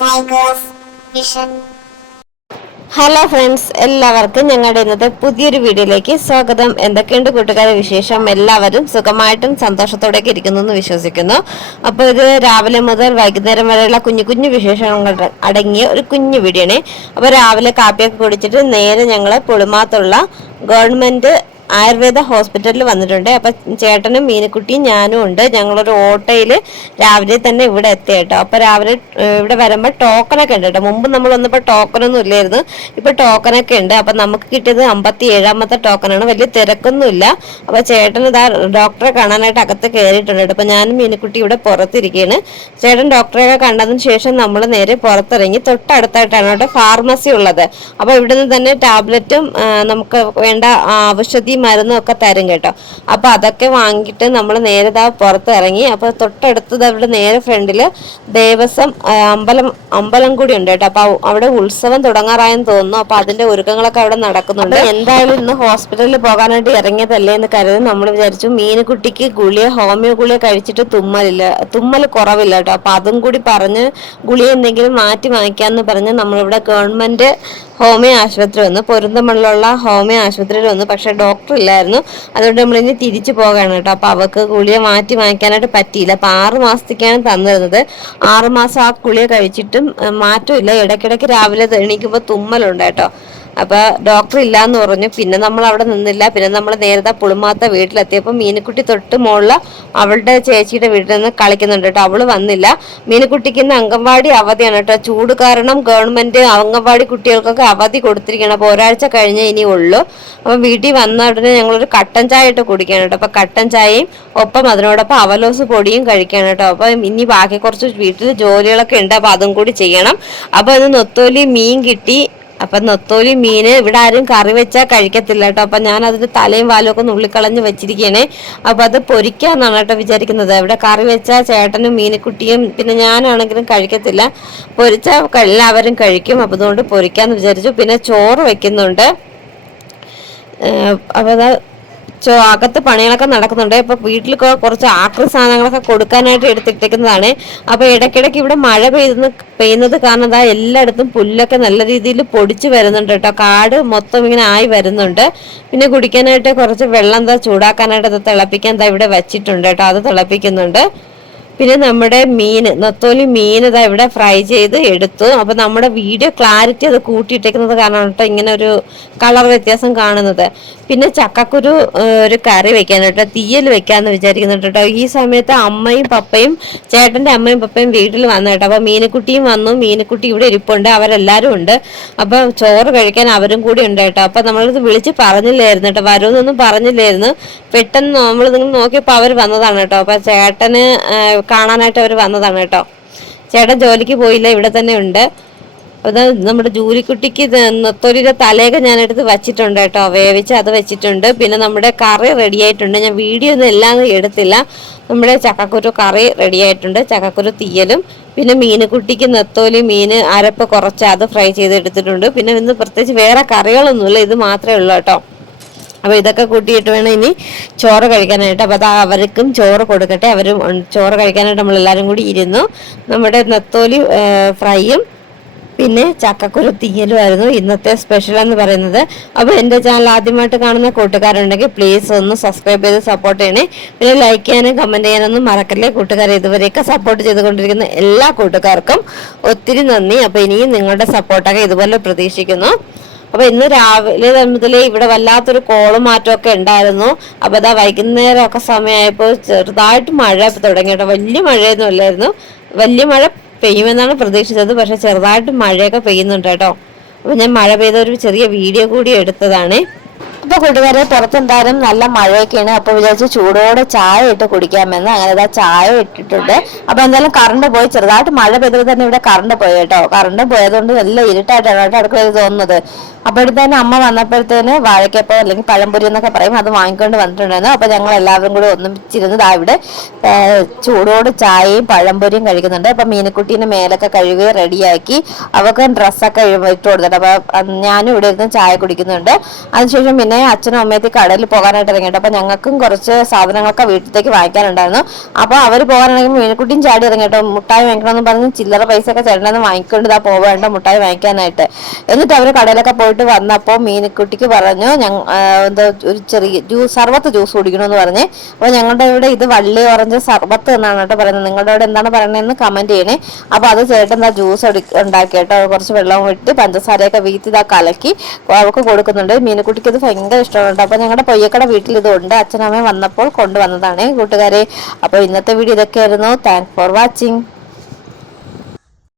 Tigers Vision. Hello friends, എല്ലാവർക്കും ഞങ്ങളുടെ ഇന്നത്തെ പുതിയൊരു വീഡിയോയിലേക്ക് സ്വാഗതം. എന്തൊക്കെയുണ്ട് കൂട്ടുകാരെ വിശേഷം? എല്ലാവരും സുഖമായിട്ടും സന്തോഷത്തോടെയൊക്കെ ഇരിക്കുന്നു എന്ന് വിശ്വസിക്കുന്നു. അപ്പോൾ ഇത് രാവിലെ മുതൽ വൈകുന്നേരം വരെയുള്ള കുഞ്ഞു കുഞ്ഞു വിശേഷങ്ങൾ അടങ്ങിയ ഒരു കുഞ്ഞു വീഡിയോ ആണ്. അപ്പോൾ രാവിലെ കാപ്പിയൊക്കെ കുടിച്ചിട്ട് നേരെ ഞങ്ങൾ പുളിമാത്തുള്ള ഗവൺമെന്റ് ആയുർവേദ ഹോസ്പിറ്റലിൽ വന്നിട്ടുണ്ട്. അപ്പൊ ചേട്ടനും മീനുക്കുട്ടിയും ഞാനും ഉണ്ട്. ഞങ്ങളൊരു ഓട്ടോയില് രാവിലെ തന്നെ ഇവിടെ എത്തി കേട്ടോ. അപ്പൊ രാവിലെ ഇവിടെ വരുമ്പോൾ ടോക്കണൊക്കെ ഉണ്ട് കേട്ടോ. മുമ്പ് നമ്മൾ വന്നപ്പോൾ ടോക്കണൊന്നും ഇല്ലായിരുന്നു, ഇപ്പൊ ടോക്കണൊക്കെ ഉണ്ട്. അപ്പൊ നമുക്ക് കിട്ടിയത് 57ാമത്തെ ടോക്കണാണ്. വലിയ തിരക്കൊന്നും ഇല്ല. അപ്പൊ ചേട്ടൻ ഇതാ ഡോക്ടറെ കാണാനായിട്ട് അകത്ത് കയറിയിട്ടുണ്ട് കേട്ടോ. അപ്പൊ ഞാനും മീനുക്കുട്ടി ഇവിടെ പുറത്തിരിക്കുകയാണ്. ചേട്ടൻ ഡോക്ടറെയൊക്കെ കണ്ടതിന് ശേഷം നമ്മൾ നേരെ പുറത്തിറങ്ങി. തൊട്ടടുത്തായിട്ടാണ് കേട്ടോ ഫാർമസി ഉള്ളത്. അപ്പൊ ഇവിടുന്ന് തന്നെ ടാബ്ലറ്റും നമുക്ക് വേണ്ട ഔഷധി മരുന്നും ഒക്കെ തരും കേട്ടോ. അപ്പൊ അതൊക്കെ വാങ്ങിയിട്ട് നമ്മൾ നേരെ പുറത്ത് ഇറങ്ങി. അപ്പൊ തൊട്ടടുത്തത് അവിടെ നേരെ ഫ്രണ്ടില് ദേവസ്വം അമ്പലം കൂടി ഉണ്ട് കേട്ടോ. അപ്പൊ അവിടെ ഉത്സവം തുടങ്ങാറായെന്ന് തോന്നുന്നു. അപ്പൊ അതിന്റെ ഒരുക്കങ്ങളൊക്കെ അവിടെ നടക്കുന്നുണ്ട്. എന്തായാലും ഇന്ന് ഹോസ്പിറ്റലിൽ പോകാനായിട്ട് ഇറങ്ങിയതല്ലേ എന്ന് കരുതി നമ്മൾ വിചാരിച്ചു. മീനുകുട്ടിക്ക് ഹോമിയോ ഗുളിക കഴിച്ചിട്ട് തുമ്മൽ കുറവില്ല കേട്ടോ. അപ്പൊ അതും കൂടി പറഞ്ഞ് ഗുളിക എന്തെങ്കിലും മാറ്റി വാങ്ങിക്കാന്ന് പറഞ്ഞ് നമ്മളിവിടെ ഗവൺമെന്റ് ഹോമിയോ ആശുപത്രി വന്നു. പൊരുന്തമണ്ണിലുള്ള ഹോമിയോ ആശുപത്രിയിൽ വന്നു. പക്ഷെ ഡോക്ടർ ഇല്ലായിരുന്നു. അതുകൊണ്ട് നമ്മളിനി തിരിച്ചു പോകാണ് കേട്ടോ. അപ്പൊ അവർക്ക് ഗുളിക മാറ്റി വാങ്ങിക്കാനായിട്ട് പറ്റിയില്ല. അപ്പൊ 6 മാസത്തേക്കാണ് തന്നിരുന്നത്. 6 മാസം ആ ഗുളിക കഴിച്ചിട്ടും മാറ്റമില്ല. ഇടയ്ക്കിടയ്ക്ക് രാവിലെ എണീക്കുമ്പോൾ തുമ്മലുണ്ട് കേട്ടോ. അപ്പൊ ഡോക്ടർ ഇല്ലാന്ന് പറഞ്ഞു. പിന്നെ നമ്മൾ അവിടെ നിന്നില്ല. പിന്നെ നമ്മൾ നേരത്തെ പുളിമാത്ത വീട്ടിലെത്തിയപ്പോൾ മീനുക്കുട്ടി തൊട്ട് മുകളിൽ അവളുടെ ചേച്ചിയുടെ വീട്ടിൽ നിന്ന് കളിക്കുന്നുണ്ട് കേട്ടോ. അവള് വന്നില്ല. മീനുക്കുട്ടിക്ക് ഇന്ന് അംഗൻവാടി അവധിയാണ് കേട്ടോ. ചൂട് കാരണം ഗവൺമെന്റ് അംഗൻവാടി കുട്ടികൾക്കൊക്കെ അവധി കൊടുത്തിരിക്കണം. അപ്പൊ ഒരാഴ്ച കഴിഞ്ഞേ ഇനി ഉള്ളൂ. അപ്പൊ വീട്ടിൽ വന്ന ഉടനെ ഞങ്ങളൊരു കട്ടൻ ചായ ഇട്ട് കുടിക്കാൻ കേട്ടോ. അപ്പൊ കട്ടൻ ചായയും ഒപ്പം അതിനോടൊപ്പം അവലോസ് പൊടിയും കഴിക്കാൻ കേട്ടോ. അപ്പൊ ഇനി ബാക്കി കുറച്ച് വീട്ടിൽ ജോലികളൊക്കെ ഉണ്ട്. അപ്പൊ അതും കൂടി ചെയ്യണം. അപ്പൊ ഇന്ന് നൊത്തോലി മീൻ കിട്ടി. അപ്പൊ നൊത്തോലി മീന് ഇവിടെ ആരും കറി വെച്ചാൽ കഴിക്കത്തില്ല കേട്ടോ. അപ്പൊ ഞാൻ അതിന്റെ തലയും വാലും ഒക്കെ നുള്ളിക്കളഞ്ഞ് വെച്ചിരിക്കുകയാണ്. അപ്പൊ അത് പൊരിക്കാന്നാണ് കേട്ടോ വിചാരിക്കുന്നത്. ഇവിടെ കറി വെച്ചാൽ ചേട്ടനും മീനുക്കുട്ടിയും പിന്നെ ഞാനാണെങ്കിലും കഴിക്കത്തില്ല. പൊരിച്ചാൽ എല്ലാവരും കഴിക്കും. അപ്പൊ അതുകൊണ്ട് പൊരിക്കാന്ന് വിചാരിച്ചു. പിന്നെ ചോറ് വെക്കുന്നുണ്ട്. അപ്പൊ അകത്ത് പണികളൊക്കെ നടക്കുന്നുണ്ട്. ഇപ്പൊ വീട്ടിൽ കുറച്ച് ആക്രി സാധനങ്ങളൊക്കെ കൊടുക്കാനായിട്ട് എടുത്തിട്ടേക്കുന്നതാണ്. അപ്പൊ ഇടയ്ക്കിടയ്ക്ക് ഇവിടെ മഴ പെയ്യുന്നത് കാരണം എല്ലായിടത്തും പുല്ലൊക്കെ നല്ല രീതിയിൽ പൊടിച്ചു വരുന്നുണ്ട് കേട്ടോ. കാട് മൊത്തം ഇങ്ങനെ ആയി വരുന്നുണ്ട്. പിന്നെ കുടിക്കാനായിട്ട് കുറച്ച് വെള്ളം ചൂടാക്കാനായിട്ട് അത് തിളപ്പിക്കാൻ ഇവിടെ വെച്ചിട്ടുണ്ട് കേട്ടോ. അത് തിളപ്പിക്കുന്നുണ്ട്. പിന്നെ നമ്മുടെ നൊത്തോലി മീൻ ഇവിടെ ഫ്രൈ ചെയ്ത് എടുത്തു. അപ്പൊ നമ്മുടെ വീഡിയോ ക്ലാരിറ്റി അത് കൂട്ടിയിട്ടേക്കുന്നത് കാരണം കേട്ടോ ഇങ്ങനെ ഒരു കളർ വ്യത്യാസം കാണുന്നത്. പിന്നെ ചക്കക്കുരു ഒരു കറി വെക്കാൻ കേട്ടോ, തീയൽ വെക്കാന്ന് വിചാരിക്കുന്നുണ്ട് കേട്ടോ. ഈ സമയത്ത് ചേട്ടന്റെ അമ്മയും പപ്പയും വീട്ടിൽ വന്നു കേട്ടോ. അപ്പൊ മീനുക്കുട്ടിയും വന്നു. മീനുക്കുട്ടി ഇവിടെ ഇരിപ്പുണ്ട്. അവരെല്ലാരും ഉണ്ട്. അപ്പൊ ചോറ് കഴിക്കാൻ അവരും കൂടി ഉണ്ട് കേട്ടോ. അപ്പൊ നമ്മളിത് വിളിച്ച് പറഞ്ഞില്ലായിരുന്നു കേട്ടോ, വരുമെന്നൊന്നും പറഞ്ഞില്ലായിരുന്നു. പെട്ടെന്ന് നമ്മൾ നിങ്ങൾ നോക്കിയപ്പോ അവർ വന്നതാണ് കേട്ടോ. അപ്പൊ ചേട്ടന് കാണാനായിട്ട് അവർ വന്നതാണ് കേട്ടോ. ചേട്ടൻ ജോലിക്ക് പോയില്ല, ഇവിടെ തന്നെ ഉണ്ട്. അത് നമ്മുടെ ജൂലിക്കുട്ടിക്ക് നൊത്തോലിയുടെ തലയൊക്കെ ഞാൻ എടുത്ത് വെച്ചിട്ടുണ്ട് കേട്ടോ, വേവിച്ച് അത് വെച്ചിട്ടുണ്ട്. പിന്നെ നമ്മുടെ കറി റെഡി ആയിട്ടുണ്ട്. ഞാൻ വീഡിയോ ഒന്നും എല്ലാം എടുത്തില്ല. നമ്മുടെ ചക്കക്കുരു കറി റെഡി ആയിട്ടുണ്ട്. ചക്കക്കുരു തീയലും പിന്നെ മീനുകുട്ടിക്ക് നെത്തോലി മീന് അരപ്പ് കുറച്ച് അത് ഫ്രൈ ചെയ്ത് എടുത്തിട്ടുണ്ട്. പിന്നെ ഇന്ന് പ്രത്യേകിച്ച് വേറെ കറികളൊന്നുമില്ല, ഇത് മാത്രമേ ഉള്ളൂ കേട്ടോ. അപ്പൊ ഇതൊക്കെ കൂട്ടിയിട്ട് വേണം ഇനി ചോറ് കഴിക്കാനായിട്ട്. അപ്പൊ അവർക്കും ചോറ് കൊടുക്കട്ടെ. അവരും ചോറ് കഴിക്കാനായിട്ട് നമ്മളെല്ലാരും കൂടി ഇരുന്നു. നമ്മുടെ നെത്തോലി ഫ്രൈയും പിന്നെ ചക്കക്കുരു തീയലുമായിരുന്നു ഇന്നത്തെ സ്പെഷ്യൽ എന്ന് പറയുന്നത്. അപ്പൊ എന്റെ ചാനൽ ആദ്യമായിട്ട് കാണുന്ന കൂട്ടുകാരുണ്ടെങ്കിൽ പ്ലീസ് ഒന്ന് സബ്സ്ക്രൈബ് ചെയ്ത് സപ്പോർട്ട് ചെയ്യണേ. പിന്നെ ലൈക്ക് ചെയ്യാനും കമന്റ് ചെയ്യാനൊന്നും മറക്കല്ലേ കൂട്ടുകാരെ. ഇതുവരെയൊക്കെ സപ്പോർട്ട് ചെയ്തുകൊണ്ടിരിക്കുന്ന എല്ലാ കൂട്ടുകാർക്കും ഒത്തിരി നന്ദി. അപ്പൊ ഇനിയും നിങ്ങളുടെ സപ്പോർട്ടൊക്കെ ഇതുപോലെ പ്രതീക്ഷിക്കുന്നു. അപ്പൊ ഇന്ന് രാവിലെ മുതലേ ഇവിടെ വല്ലാത്തൊരു കോളും മാറ്റമൊക്കെ ഉണ്ടായിരുന്നു. അപ്പൊ വൈകുന്നേരമൊക്കെ സമയമായപ്പോൾ ചെറുതായിട്ട് മഴ തുടങ്ങി കേട്ടോ. വലിയ മഴയൊന്നും അല്ലായിരുന്നു. വലിയ മഴ പെയ്യുമെന്നാണ് പ്രതീക്ഷിച്ചത്. പക്ഷെ ചെറുതായിട്ട് മഴയൊക്കെ പെയ്യുന്നുണ്ട് കേട്ടോ. അപ്പൊ ഞാൻ മഴ പെയ്ത ഒരു ചെറിയ വീഡിയോ കൂടി എടുത്തതാണ്. അപ്പൊ കൂട്ടുകാരെ പുറത്തെന്തായാലും നല്ല മഴയൊക്കെയാണ്. അപ്പൊ വിചാരിച്ച് ചൂടോടെ ചായ ഇട്ട് കുടിക്കാമെന്ന്. അങ്ങനെ ചായ ഇട്ടിട്ടുണ്ട്. അപ്പൊ എന്തായാലും കറണ്ട് പോയി. ചെറുതായിട്ട് മഴ പെയ്തപ്പോൾ തന്നെ ഇവിടെ കറണ്ട് പോയി കേട്ടോ. കറണ്ട് പോയതുകൊണ്ട് നല്ല ഇരുട്ടായിട്ടാണ് കേട്ടോ അടുക്കളയിൽ തോന്നുന്നത്. അപ്പോഴത്തേന് അമ്മ വന്നപ്പോഴത്തേന് വാഴക്കപ്പം അല്ലെങ്കിൽ പഴംപൊരി എന്നൊക്കെ പറയും, അത് വാങ്ങിക്കൊണ്ട് വന്നിട്ടുണ്ടായിരുന്നു. അപ്പൊ ഞങ്ങൾ എല്ലാവരും കൂടി ഒന്നിച്ചിരുന്ന് ഇവിടെ ചൂടോട് ചായയും പഴംപൊരിയും കഴിക്കുന്നുണ്ട്. അപ്പൊ മീനുക്കുട്ടീനെ മേലൊക്കെ കഴുകി റെഡിയാക്കി അവർക്ക് ഡ്രസ്സൊക്കെ ഇട്ട് കൊടുത്തിട്ട് അപ്പൊ ഞാനും ഇവിടെ ഇരുന്ന് ചായ കുടിക്കുന്നുണ്ട്. അതിനുശേഷം പിന്നെ തന്നെ അച്ഛനും അമ്മയത്തി കടയിൽ പോകാനായിട്ട് ഇറങ്ങിയിട്ട്. അപ്പൊ ഞങ്ങൾക്കും കുറച്ച് സാധനങ്ങളൊക്കെ വീട്ടിലേക്ക് വാങ്ങിക്കാനുണ്ടായിരുന്നു. അപ്പൊ അവർ പോകാനാണെങ്കിൽ മീനുക്കുട്ടിയും ചാടി ഇറങ്ങിട്ടോ, മുട്ടായി വാങ്ങിക്കണമെന്ന് പറഞ്ഞ് ചില്ലറ പൈസ ഒക്കെ ചേട്ടനെന്ന് വാങ്ങിക്കൊണ്ട് ഇതാ പോവേണ്ട മുട്ടായി വാങ്ങിക്കാനായിട്ട്. എന്നിട്ട് അവർ കടയിലൊക്കെ പോയിട്ട് വന്നപ്പോൾ മീനുക്കുട്ടിക്ക് പറഞ്ഞു എന്തോ ഒരു ചെറിയ സർബത്ത് ജ്യൂസ് കുടിക്കണമെന്ന് പറഞ്ഞ്. അപ്പോൾ ഞങ്ങളുടെ ഇവിടെ ഇത് വള്ളി ഓറഞ്ച് സർബത്ത് എന്നാണ് കേട്ടോ പറയുന്നത്. നിങ്ങളുടെ ഇവിടെ എന്താണ് പറയുന്നതെന്ന് കമന്റ് ചെയ്യണേ. അപ്പോൾ അത് ചേട്ടൻ എന്താ ജ്യൂസ് ഉണ്ടാക്കി കേട്ടോ, കുറച്ച് വെള്ളം വിട്ട് പഞ്ചസാരയൊക്കെ വീത്തി ഇതാ കലക്കി അവർക്ക് കൊടുക്കുന്നുണ്ട്. മീനുക്കുട്ടിക്ക് ഇത് ഭയങ്കര ഇഷ്ടമുണ്ട്. അപ്പോൾ ഞങ്ങളുടെ പൊയ്യക്കട വീട്ടിൽ ഇതുണ്ട്, അച്ഛനമ്മയും വന്നപ്പോൾ കൊണ്ടുവന്നതാണ് കൂട്ടുകാരെ. അപ്പോൾ ഇന്നത്തെ വീഡിയോ ഇതൊക്കെയായിരുന്നു. Thanks for watching.